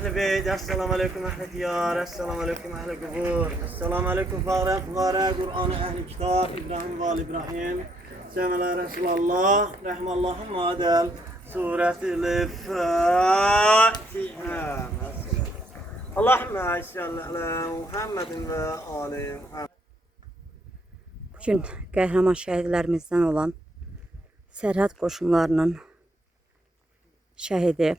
أهل بيت. السلام عليكم أهل ديار. السلام عليكم أهل قبور. السلام عليكم فقراء قرآن أهل كتاب إبراهيم وآل إبراهيم. سمع رسول الله رحم الله مادل سورة الفاتحة. Allahümme salli ala Muhammedin ve ali Muhammed. Bugün qəhrəman şəhidlərimizdən olan Sərhəd qoşunlarının şəhidi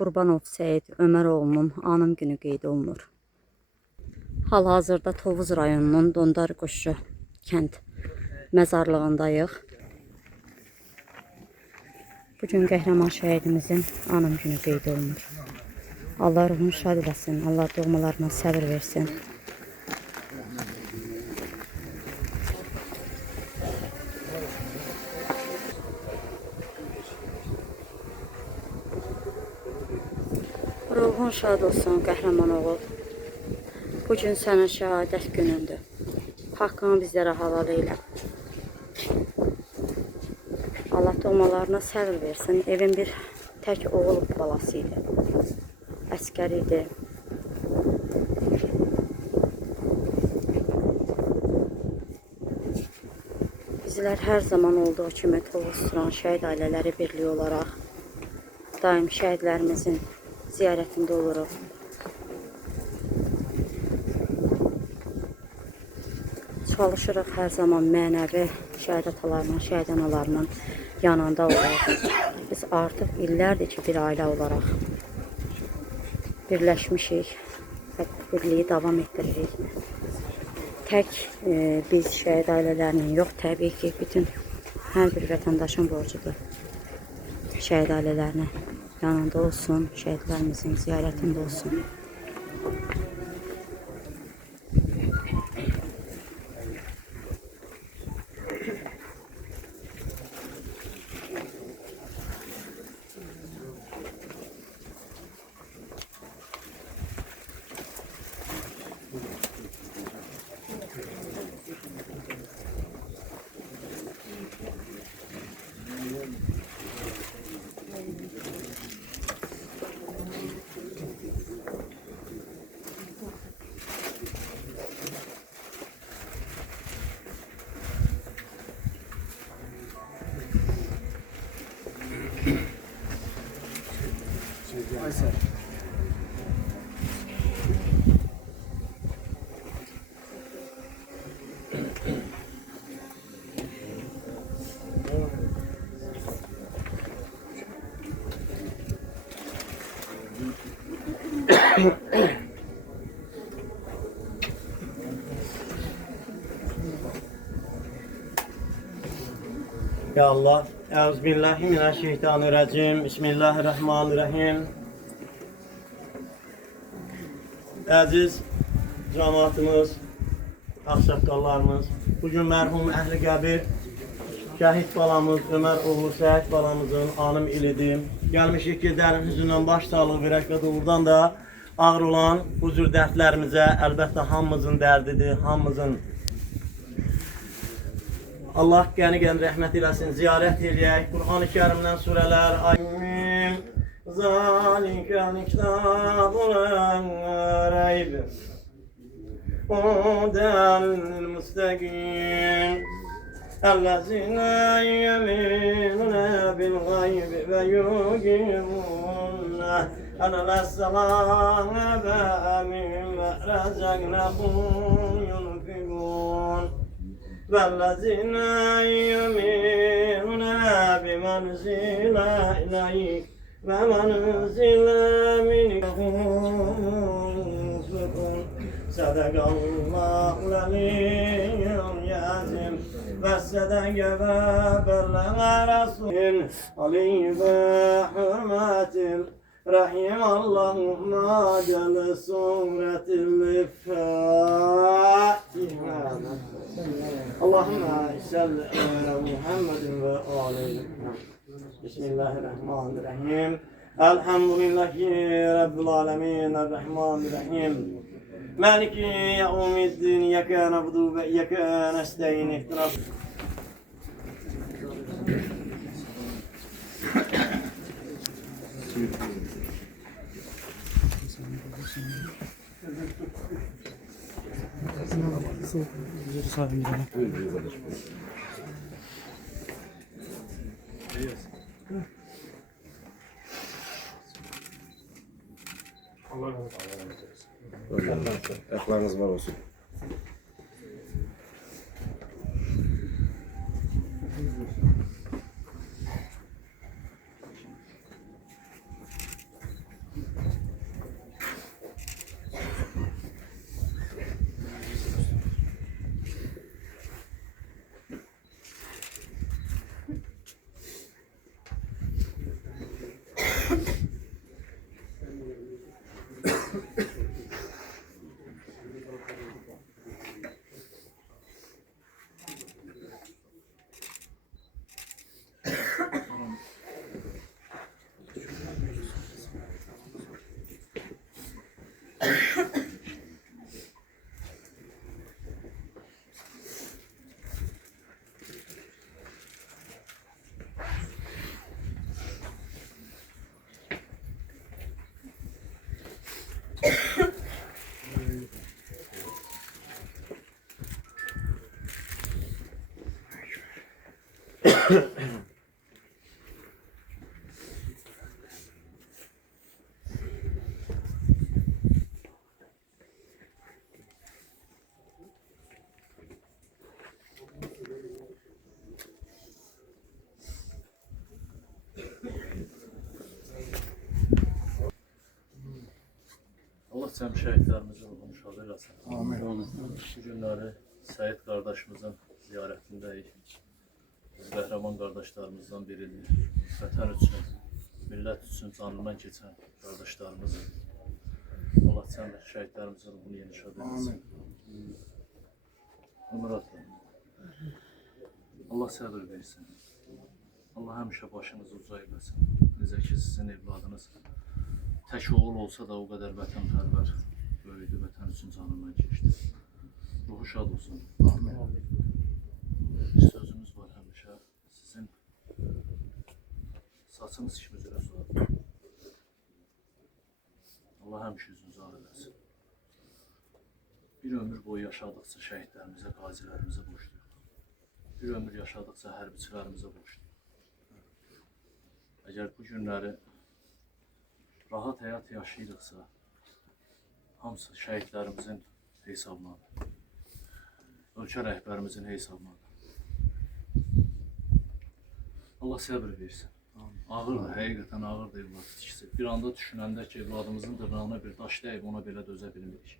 Qurbanov Seyid Öməroğlunun anım günü qeyd olunur. Hal-hazırda Tovuz rayonunun Dondar Qoşu kənd məzarlığındayıq. Bugün qəhrəman şəhidimizin anım günü qeyd olunur. Allah ruhunu şad eləsin, Allah doğmalarına səbir versin. Ruhun şad olsun qəhrəman oğul. Bugün sənin şəhadət günündür. Haqqını bizlərə halal eylə. Allah doğmalarına səbir versin. Evin bir tək oğul balası idi. Əskər idi. Bizlər hər zaman olduğu kimi Tovuz turan şəhid ailələri birliyi olaraq daim şəhidlərimizin ziyarətində oluruq. Çalışırıq hər zaman mənəvi şəhid atalarının, şəhid analarının yanında olaq. Biz artıq illərdir ki, bir ailə olaraq birləşmişik və birliyi davam etdiririk. Tək biz şəhid ailələrinin yox, təbii ki, bütün hər bir vətəndaşın borcudur. Şəhid ailələrinin yanında olsun, şəhidlərimizin ziyarətində olsun. Ya Allah, Euzubillahimineşşeytanirracim. Bismillahirrahmanirrahim. Əziz cəmaatımız, ağsaqqallarımız, bugün mərhum Əhli Qəbir şəhid balamız Ömər oğlu Səhid balamızın anım ilidir. Gəlmişik ki, dərin hüzündən baş sağlığı verək və doğrudan da ağır olan bu cür dərdlərimizə əlbəttə hamımızın dərdidir, hamımızın. Allah qəni-qəni rəhmət eləsin, ziyarət eləyək. Qur'an-ı Kərimdən surələr, Amin. Zalikəl kitabul rəyb. Hudəl müstəqim. Əllezine yeminune bil gayb və yuqimune ənəl-əssalâme və mimə rəzəqnəhum yunfiqun. وَالَّذِينَ يُؤْمِنُونَ بِمَا أُنزِلَ إِلَيْكَ وَمَا أُنزِلَ مِنْ قَبْلِكَ صَدَقَ اللَّهُ الْعَلِيُّ الْعَظِيمُ وَصَدَقَ وَبَلَّغَ رَسُولُهُ عَلَيْهِ بِحُرْمَةِ الرحيم اللهم جل سورة الفاتحة. اللهم صل على محمد وآله بسم الله الرحمن الرحيم. الحمد لله رب العالمين الرحمن الرحيم مالك يوم الدين إياك نعبد وإياك نستعين اهدنا Ayaklarınız var olsun. Allah cəm şəhidlərimizin ruhunu şad eləsin. Amin. Bu günləri Səyid qardaşımızın ziyarətindəyik. Biz qəhrəman qardaşlarımızdan biridir. Vətən üçün, millət üçün canından keçən qardaşlarımız. Allah cəm şəhidlərimizin ruhunu yeni şad eləsin. Muratlı. Allah səbir versin. Allah həmişə başınızı uca eləsin. Necə ki sizin evladınız tək oğul olsa da o qədər vətənpərvər böyüdü, vətən üçün canından keçdi. Ruhu şad olsun. Amin. Bir sözümüz var həmişə, sizin saçınız kimi üzrə sular. Allah həmişə üzünüzü ağ eləsin. Bir ömür boyu yaşadıqca şəhidlərimizə, qazilərimizə borcluyuq. Bir ömür yaşadıqca hərbiçilərimizə borcluyuq. Əgər bu günləri rahat həyat yaşayırıqsa, hamısı şəhidlərimizin hesabınadır. Ölkə rəhbərimizin hesabınadır. Allah səbir versin. Ağırdır, həqiqətən ağırdır evlad tikisi. Bir anda düşünəndə ki, evladımızın dırnağına bir daş dəyib, ona belə dözə bilmirik.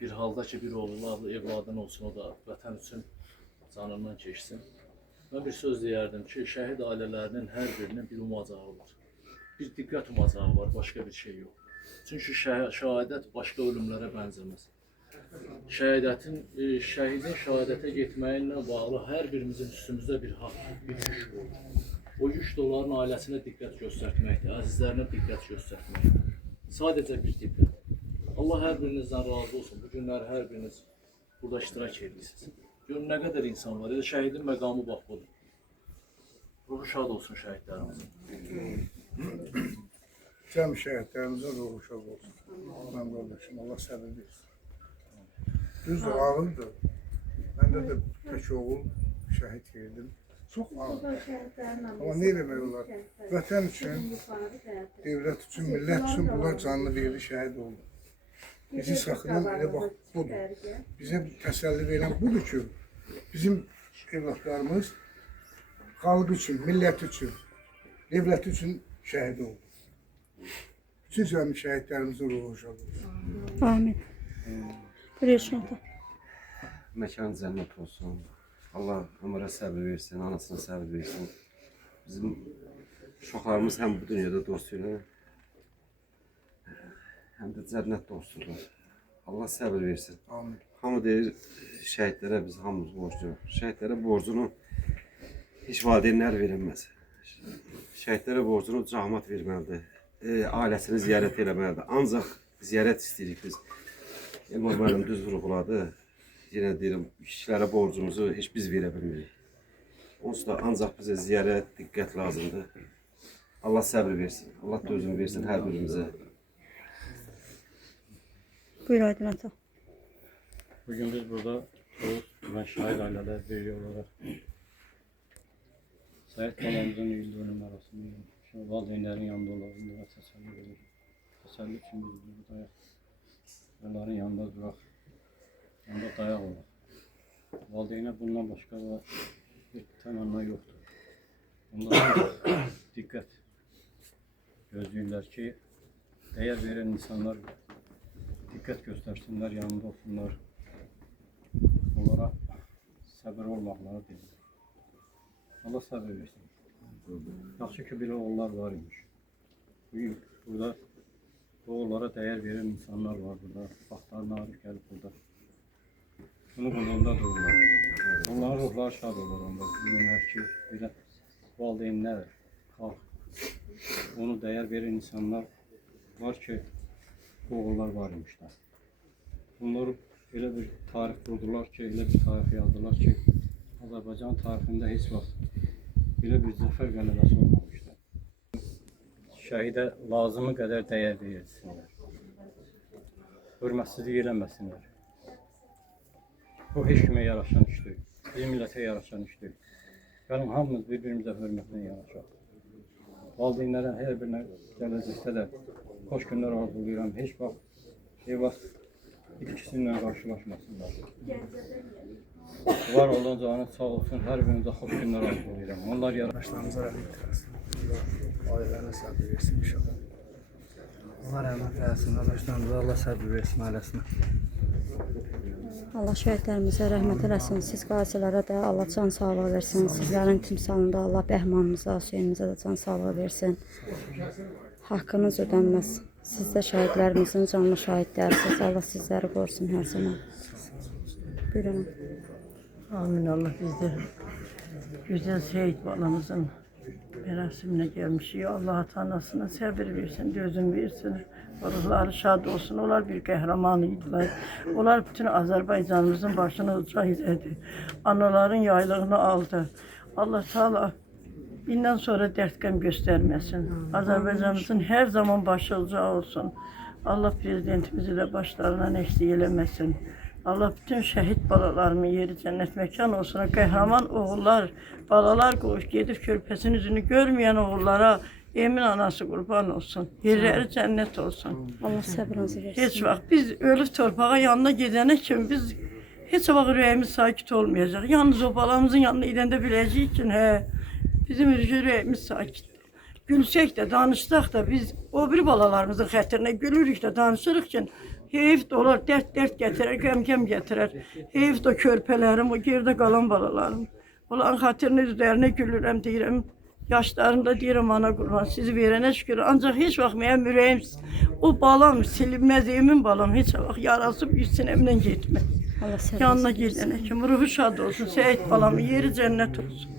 Bir halda ki, bir oğlu evladın olsun, o da vətən üçün canından keçsin. Mən bir söz deyərdim ki, şəhid ailələrinin hər birinin bir umacağı var. Bir diqqət umacağı var, başqa bir şey yox. Çünki şəhadət başqa ölümlərə bənzəməz. Şəhidin şəhadətə getməyinlə bağlı hər birimizin üstümüzdə bir haqq, bir yük olur. O yük də onların ailəsinə diqqət göstərməkdir, əzizlərinə diqqət göstərməkdir. Sadəcə bir diqqət. Allah hər birinizdən razı olsun. Bu günləri hər biriniz burada iştirak edirsiniz. Görün nə qədər insan var. Şəhidin məqamı bax budur. Ruhu şad olsun şəhidlərimizin. Cəm şəhidlərimizin ruhu şad olsun. Mən qardaşım, Allah səbir versin. Düzdür, ağırdır. Məndə də tək oğul şəhid verdim. Çox ağırdır. Amma nə eləmək olar? Vətən üçün, devlət üçün, millət üçün bunlar canlı verdi, şəhid oldu. Bizi saxlayan elə bax budur. Bizə təsəlli verən budur ki, bizim evlatlarımız xalq üçün, millət üçün, devlət üçün şəhid oldu. Bütün cəmi şəhidlərimizin ruhu şad olsun. Amin. Buyurun. Mekan cennet olsun. Allah Ömer'e səbir versin, anasına səbir versin. Bizim uşaqlarımız hem bu dünyada dostuyla hem de cennet dostudur. Allah səbir versin. Amin. Hamı deyir şəhidlərə biz hamımız borcluyuq. Şəhidlərə borcunu heç valideynlər verəməz. Şəhidlərə borcunu cəmaət verməlidir. Ailəsini ziyarət eləməlidir. Ancaq ziyarət istəyirik biz. Elmar müəllim düz vurğuladı. Yenə deyirəm, kişilərə borcumuzu heç biz verə bilmirik. Onsuz da ancaq bizə ziyarət, diqqət lazımdır. Allah səbir versin. Allah dözüm versin hər birimizə. Buyur Aydın ata. Bugün biz burada Oğuz ve şahit aileler birliği olarak Seyit balamızın yıldönüm arasında şimdi valideynlerin yanında olalım diye teselli veriyoruz. Teselli için biz buradayız. Onların yanında durak, yanında dayak olmak. Valideyne bundan başka da bir temenna yoktur. Onlara dikkat gözlüyorlar ki değer veren insanlar dikkat göstersinler, yanında olsunlar. Onlara sabır olmakları dedi. Allah sabır versin. Yaxşı ki bile oğullar var imiş. Bugün burada oğullara değer veren insanlar var burada. Baxtarına arif gelip burada. Bunu qulluğunda dururlar. Onların ruhları şad olur onda. Bilmək ki, belə valideynlər, xalq, onu değer veren insanlar var ki, oğullar var imişler. Bunları öyle bir tarih kurdular ki, öyle bir tarih yazdılar ki, Azərbaycan tarixində heç vaxt belə bir zəfər qələbəsi olmamışlar. Şəhidə lazımı qədər dəyər verilsinlər. Hörmətsizlik eləməsinlər. Bu heç kimə yaraşan iş deyil. Bizim millətə yaraşan iş deyil. Gəlin hamımız bir-birimizə hörmətlə yanaşaq. Valideynlərə hər birinə gələcəkdə də xoş günlər arzulayıram. Heç vaxt ikisindən qarşılaşmasınlar. Var olan canı sağ olsun, hər birinizə xoş günlər arzulayıram. Onlar Başlarımıza rəhmət eləsin. Allah ailələrine səbir versin inşallah. Allah rəhmət eləsin, qardaşlarımıza Allah səbir versin ailəsinə. Allah şəhidlərimizə rəhmət eləsin. Siz qazilərə də Allah can sağlığı versin. Sizlərin timsalında Allah Bəhmanımıza, Hüseynimizə də can sağlığı versin. Haqqınız ödənməz. Siz də şəhidlərimizin canlı şəhidlərisiniz. Allah sizləri qorusun hər zaman. Buyurun. Amin. Allah bizde güzel şehit balamızın merasimine gelmişiyor. Allah ata-anasına sabır versin, dözüm versin. Ruhları şad olsun. Onlar bir qəhrəmanıydılar. Onlar bütün Azərbaycanımızın başını uca izledi. Anaların yaylığını aldı. Allah Teala bundan sonra dərd-qəm göstermesin. Azərbaycanımızın her zaman başı uca olsun. Allah prezidentimizi de başlarından eksik eləməsin. Allah bütün şəhid balalarımın yeri cennet mekan olsun. Qəhrəman oğullar, balalar qoğuş gedib körpəsinin üzünü görmeyen oğullara emin anası qurban olsun. Yerləri cennet olsun. Allah səbrinizi versin. Heç vaxt biz ölüb torpağa yanına gedənə kimi biz heç vaxt ürəyimiz sakit olmayacaq. Yalnız o balamızın yanına gidəndə biləcəyik ki, bizim ürəyimiz sakitdir. Gülsək də, danışsaq da biz o bir balalarımızın xətrinə gülürük də, danışırıq ki, heyf də olar, dərd gətirər, qəm gətirər. Heyf də körpələrim, o gerdə qalan balalarım. Onların xatirinə üzlərinə gülürəm, deyirəm. Yaşlarında deyirəm, ana qurban, sizi verənə şükür. Ancaq heç vaxt mənim ürəyim, o balam, silinməz, emin balam, heç vaxt yarasıb gitsin, əmdən getməz. Allah səbrinizi Yanına gedənə kimi ruhu şad olsun, Seyit balamın yeri cennet olsun.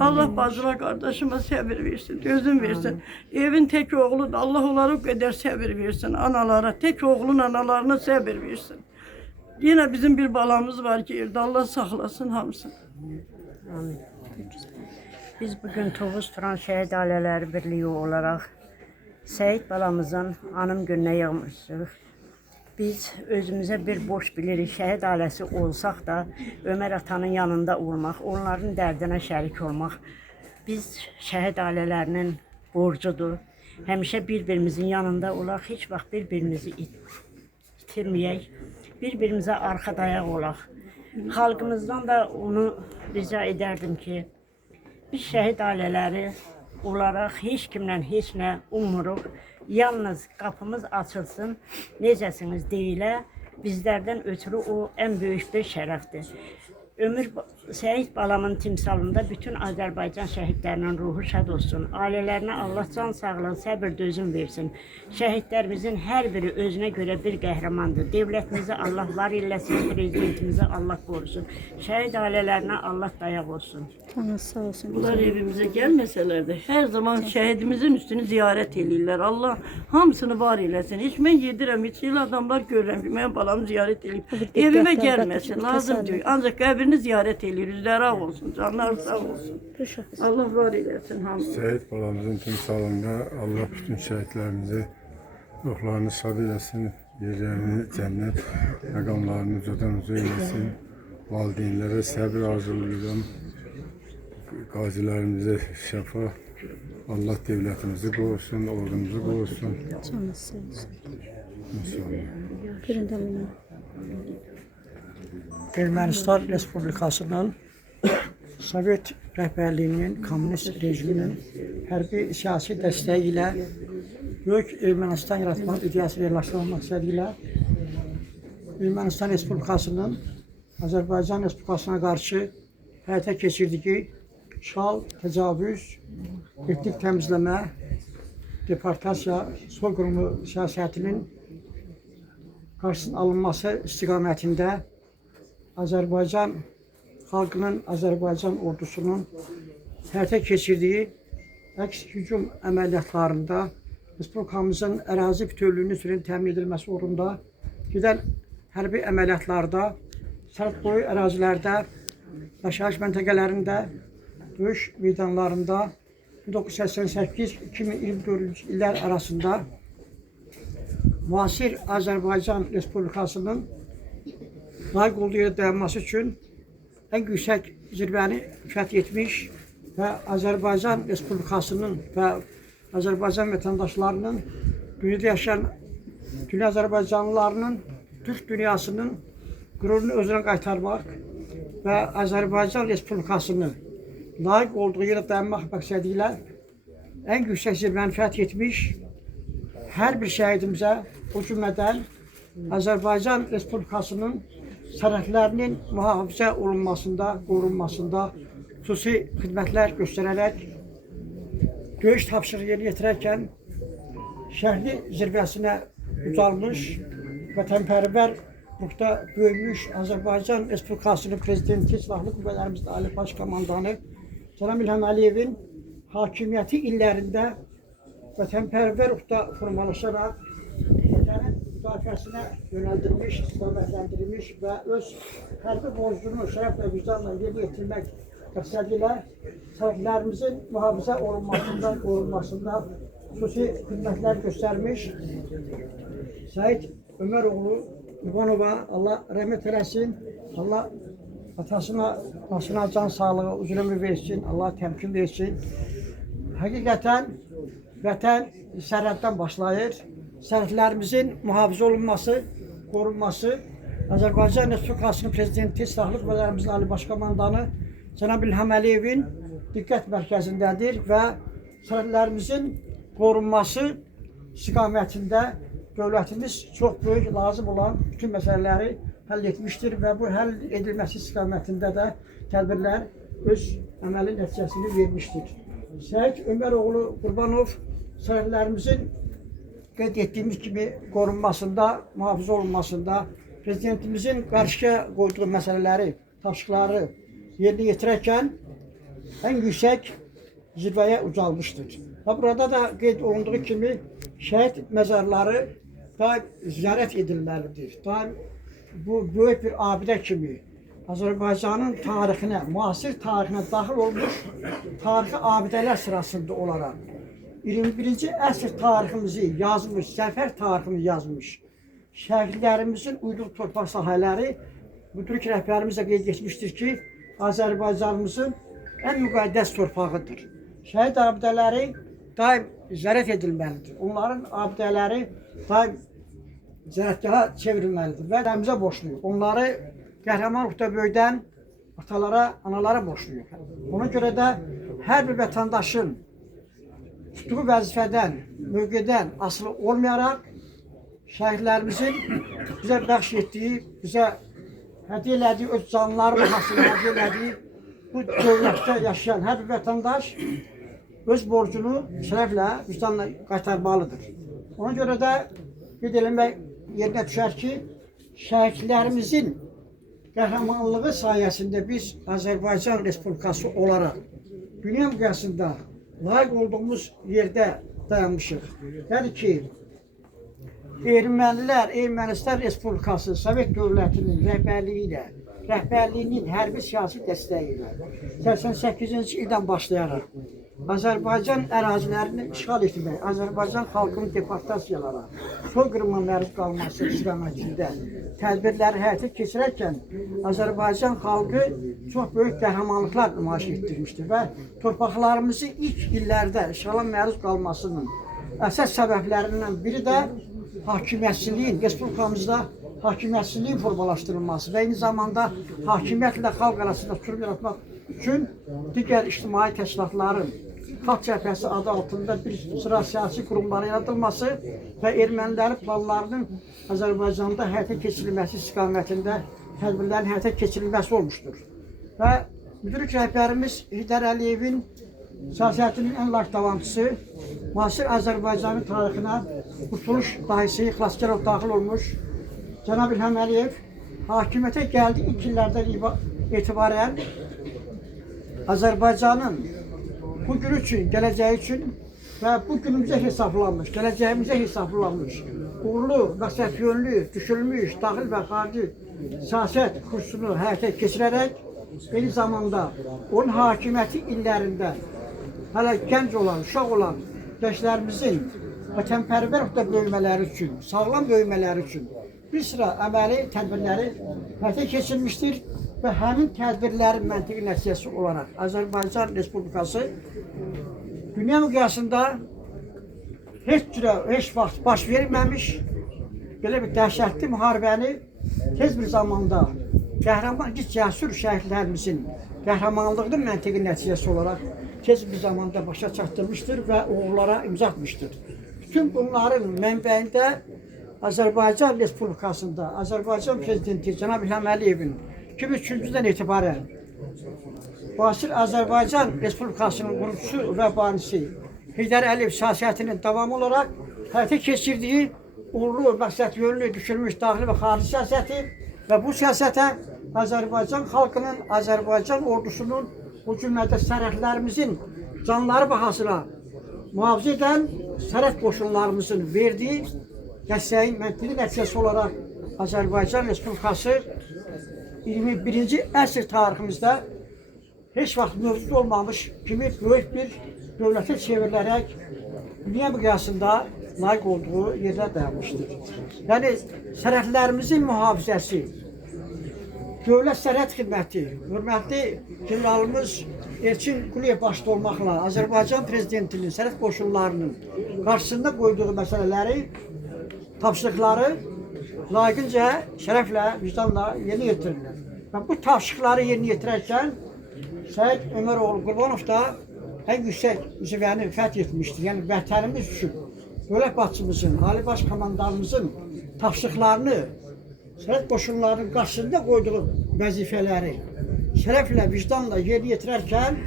Allah bacıma, qardaşıma səbir versin, dözüm versin. Evin tek oğlu da Allah onlara o qədər səbir versin, analara, tek oğlun analarına səbir versin. Yine bizim bir balamız var ki, evde Allah saxlasın hamısını. Amin. Biz bugün Tovuz Turan Şəhid Ailələri Birliyi olarak Seyit balamızın anım gününe yığmışıq. Biz özümüze bir borç bilirik, şəhid ailəsi olsaq da Ömər atanın yanında olmaq, onların dərdinə şərik olmaq biz şəhid ailələrinin borcudur. Həmişə bir-birimizin yanında olaq, heç vaxt bir-birimizi itirməyək, bir-birimizə arxa dayaq olaq. Xalqımızdan da onu rica edərdim ki, biz şəhid ailələri olaraq heç kimlə heç nə umuruq. Yalnız qapımız açılsın, necəsiniz deyilə, bizlərdən ötürü o en büyük bir şərəfdir. Seyit balamın timsalında bütün Azərbaycan şəhidlərinin ruhu şad olsun. Ailələrinə Allah can sağlığı, səbir, dözüm versin. Şəhidlərimizin hər biri özünə görə bir qəhrəmandır. Devlətimizi Allah var eləsin, prezidentimizi Allah qorusun. Şəhid ailələrinə Allah dayaq olsun. Allah sağ olsun. Bunlar evimize gelmeseler de her zaman şehidimizin üstünü ziyaret edirlər. Allah hamısını var eləsin. Hiç mən gedirəm, hiç il adamlar görürəm ki, mən balamı ziyaret edeyim. Evime gelmesin, lazım deyil. Ancak qəbrini ziyaret edir, üzləri ağ olsun, canları sağ olsun. Allah var eləsin hamısını. Seyit balamızın timsalında Allah bütün şehitlerimizi ruhlarını şad eylesin. yerlerini cennet, məqamlarını ucadan uca eylesin. Valideynlərə səbir arzulayıram. Qazilərimizə şəfa. Allah devletimizi qorusun, ordumuzu qorusun. İnşallah. Ermənistan Respublikasının Sovet rəhbərliyinin, kommunist rejiminin hərbi siyasi dəstəyi ilə böyük Ermənistan yaratmaq ideyası realizləşdirmək məqsədi ilə Ermənistan Respublikasının Azərbaycan Respublikasına qarşı həyata keçirdiyi işğal, təcavüz, etnik təmizləmə, deportasiya, soyqırımı siyasətinin qarşısının alınması istiqamətində Azərbaycan xalqının, Azərbaycan ordusunun həyata keçirdiyi əks hücum əməliyyatlarında Respublikamızın ərazi bütövlüyünün sürün təmin edilməsi uğrunda gedən hərbi əməliyyatlarda, sərhəd boyu ərazilərdə, yaşayış məntəqələrində, döyüş meydanlarında 1988-2024 illər arasında müasir Azərbaycan Respublikasının layiq olduğu yerə dayanması üçün ən yüksək zirvəni fəth etmiş və Azərbaycan Respublikasının və Azərbaycan vətəndaşlarının, dünyada yaşayan dünya Azərbaycanlılarının, Türk dünyasının qürurunu özünə qaytarmaq və Azərbaycan Respublikasını layiq olduğu yerə dayanmaq məqsədi ilə ən yüksək zirvəni fəth etmiş hər bir şəhidimizə, o cümlədən Azərbaycan Respublikasının sərhədlərinin mühafizə olunmasında, qorunmasında xüsusi xidmətlər göstərərək döyüş tapşırığı yerinə yetirərkən şəhərli zirvəsinə ucalmış, vətənpərvər ruhda böyümüş Azərbaycan Respublikasının Prezidenti, Silahlı Qüvvələrimizin Ali Baş Komandanı Cənab İlham Əliyevin hakimiyyəti illərində vətənpərvər ruhda formalaşaraq vətənin müdafiəsinə yönəldirilmiş, istiqamətləndirilmiş və öz hərbi borcunu şərəf və vicdanla yerinə yetirmək məqsədi ilə sərhədlərimizin mühafizə olunmasında, qorunmasında xüsusi xidmətlər göstərmiş Səid Öməroğlu Qurbanova Allah rəhmət eləsin, Allah atasına, anasına can sağlığı, uzun ömür versin, Allah təmkin versin. Həqiqətən vətən sərhəddən başlayır. Sərhədlərimizin mühafizə olunması, qorunması Azərbaycan Respublikasının Prezidenti, Silahlı Qüvvələrimizin Ali Baş Komandanı Cənab İlham Əliyevin diqqət mərkəzindədir və sərhədlərimizin qorunması istiqamətində dövlətimiz çox böyük lazım olan bütün məsələləri həll etmişdir və bu həll edilməsi istiqamətində də tədbirlər öz əməli nəticəsini vermişdir. Səid Öməroğlu Qurbanov sərhədlərimizin qeyd etdiyimiz kimi qorunmasında, mühafizə olunmasında Prezidentimizin qarşıya qoyduğu məsələləri, tapşırıqları yerinə yetirərkən ən yüksək zirvəyə ucalmışdır. Və burada da qeyd olunduğu kimi şəhid məzarları daim ziyarət edilməlidir. Daim bu böyük bir abidə kimi Azərbaycanın tarixinə, müasir tarixinə daxil olmuş tarixi abidələr sırasında olaraq 21-ci əsr tariximizi yazmış, zəfər tariximizi yazmış şəhidlərimizin uyduğu torpaq sahələri müdrik rəhbərimiz də qeyd etmişdir ki, Azərbaycanımızın ən müqəddəs torpağıdır. Şəhid abidələri daim ziyarət edilməlidir. Onların abidələri daim ziyarətgaha çevrilməlidir və rəmzə borçluyuq. Onları qəhrəman ruhda böyüdən atalara, analara borçluyuq. Ona görə də hər bir vətəndaşın tutduğu vəzifədən, mövqedən asılı olmayaraq şəhidlərimizin bizə bəxş etdiyi, bizə hədiyyə elədiyi, öz canlıları bahasına hədiyyə elədiyi bu dövlətdə yaşayan hər bir vətəndaş öz borcunu şərəflə, vicdanla qaytarmalıdır. Ona görə də qeyd eləmək yerinə düşər ki, şəhidlərimizin qəhrəmanlığı sayəsində biz Azərbaycan Respublikası olaraq dünya miqyasında layiq olduğumuz yerdə dayanmışıq. Yəni ki, Ermənilər, Ermənistan Respublikası Sovet dövlətinin rəhbərliyi ilə, rəhbərliyinin hərbi siyasi dəstəyi ilə 88-ci ildən başlayaraq Azərbaycan ərazilərini işğal etmək, Azərbaycan xalqının deportasiyalara, soyqırıma məruz qalması istiqamətində tədbirləri həyata keçirərkən Azərbaycan xalqı çox böyük qəhrəmanlıqlar nümayiş etdirmişdir və torpaqlarımızı ilk illərdə işğala məruz qalmasının əsas səbəblərindən biri də hakimiyyətçiliyin, Respublikamızda hakimiyyətçiliyin formalaşdırılması və eyni zamanda hakimiyyətlə xalq arasında sülh yaratmaq üçün digər ictimai təşkilatların Xalq Cəbhəsi adı altında bir sıra siyasi qurumların yaradılması və ermənilərin planlarının Azərbaycanda həyata keçirilməsi istiqamətində tədbirlərin həyata keçirilməsi olmuşdur. Və müdürlük rəhbərimiz Heydər Əliyevin siyasətinin ən laç davamçısı, müasir Azərbaycanın tarixinə qurtuluş dahisi, xilaskar daxil olmuş Cənab İlham Əliyev hakimiyyətə gəldiyi ilk illərdən etibarən Azərbaycanın bu gün üçün, gələcəyi üçün və bu günümüzə hesablanmış, gələcəyimizə hesablanmış, uğurlu, məqsədyönlü, düşünülmüş, daxil və xarici siyasət kursunu həyata keçirərək, eyni zamanda onun hakimiyyəti illərində hələ gənc olan, uşaq olan gənclərimizin vətənpərvər böyümələri üçün, sağlam böyümələri üçün bir sıra əməli tədbirləri həyata keçirilmişdir. Və həmin tədbirlərin məntiqi nəticəsi olaraq Azərbaycan Respublikası dünya miqyasında heç vaxt baş verməmiş belə bir dəhşətli müharibəni tez bir zamanda qəhrəman cəsur şəhidlərimizin qəhrəmanlığının məntiqi nəticəsi olaraq tez bir zamanda başa çatdırmışdır və uğurlara imza atmışdır. Bütün bunların mənbəyində Azərbaycan Respublikasında Azərbaycan Prezidenti Cənab İlham Əliyevin 2003-cüdən etibarən müasir Azərbaycan Respublikasının qurucusu və banisi Heydər Əliyev siyasətinin davamı olaraq həyata keçirdiyi uğurlu, məqsədyönlü, düşünülmüş daxili və xarici siyasəti və bu siyasətə Azərbaycan xalqının, Azərbaycan ordusunun, o cümlədə sərhədlərimizin canları bahasına mühafizə edən sərhəd qoşunlarımızın verdiyi dəstəyin məntiqi nəticəsi olaraq Azərbaycan Respublikası 21-ci əsr tariximizdə heç vaxt mövcud olmamış kimi böyük bir dövlətə çevrilərək dünya miqyasında layiq olduğu yerdə dayanmışdır. Yəni, sərhədlərimizin mühafizəsi, dövlət sərhəd xidməti, hörmətli generalımız Elçin Quliyev başda olmaqla Azərbaycan Prezidentinin sərhəd qoşunlarının qarşısında qoyduğu məsələləri, tapşırıqları layiqincə, şərəflə, vicdanla yerinə yetirirlər. Və bu tapşırıqları yerinə yetirərkən Səid Öməroğlu Qurbanov da ən yüksək müzəvvəni fəth etmişdir. Yəni, vətənimiz üçün dövlət başçımızın, Ali Baş Komandanımızın tapşırıqlarını, sərhəd qoşunlarının qarşısında qoyduğu vəzifələri şərəflə, vicdanla yerinə yetirərkən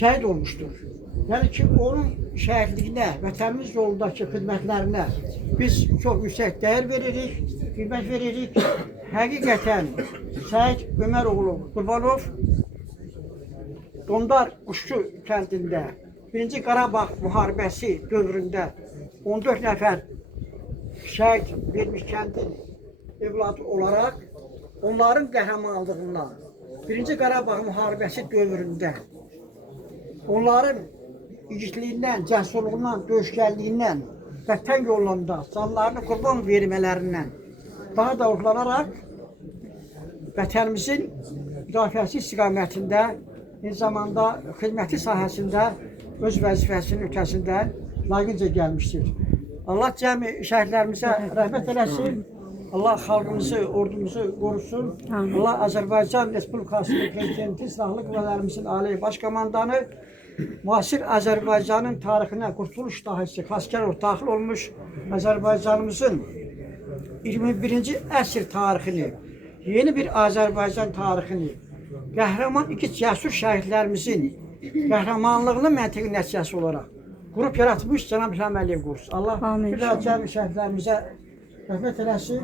şəhid olmuşdur. Yəni ki, onun şəhidliyinə, vətənimiz yolundakı xidmətlərinə biz çox yüksək dəyər veririk, qiymət veririk. Həqiqətən Səid Öməroğlu Qurbanov Dondar Quşçu kəndində 1-ci Qarabağ müharibəsi dövründə 14 nəfər şəhid vermiş kəndin evladı olaraq onların qəhrəmanlığından 1-ci Qarabağ müharibəsi dövründə onların igidliyindən, cəsurluğundan, döyüşkənliyindən, vətən yolunda canlarını qurban vermələrindən daha da uğurlanaraq vətənimizin müdafiəsi istiqamətində, eyni zamanda xidməti sahəsində öz vəzifəsinin ötəsində layiqincə gəlmişdir. Allah cəmi şəhidlərimizə rəhmət eləsin. Allah xalqımızı, ordumuzu qorusun. Allah Azərbaycan Respublikasının Prezidenti, Silahlı Qüvvələrimizin Ali Baş Komandanı, müasir Azərbaycanın tarixinə qurtuluş dahisi, xilaskar daxil olmuş Azərbaycanımızın 21-ci əsr tarixini, yeni bir Azərbaycan tarixini, qəhrəman iki cəsur şəhidlərimizin qəhrəmanlığının məntiqi nəticəsi olaraq qrup yaratmış Cənab İlham Əliyev qursu. Allah bir daha cəmi şəhidlərimizə rəhmət eləsin.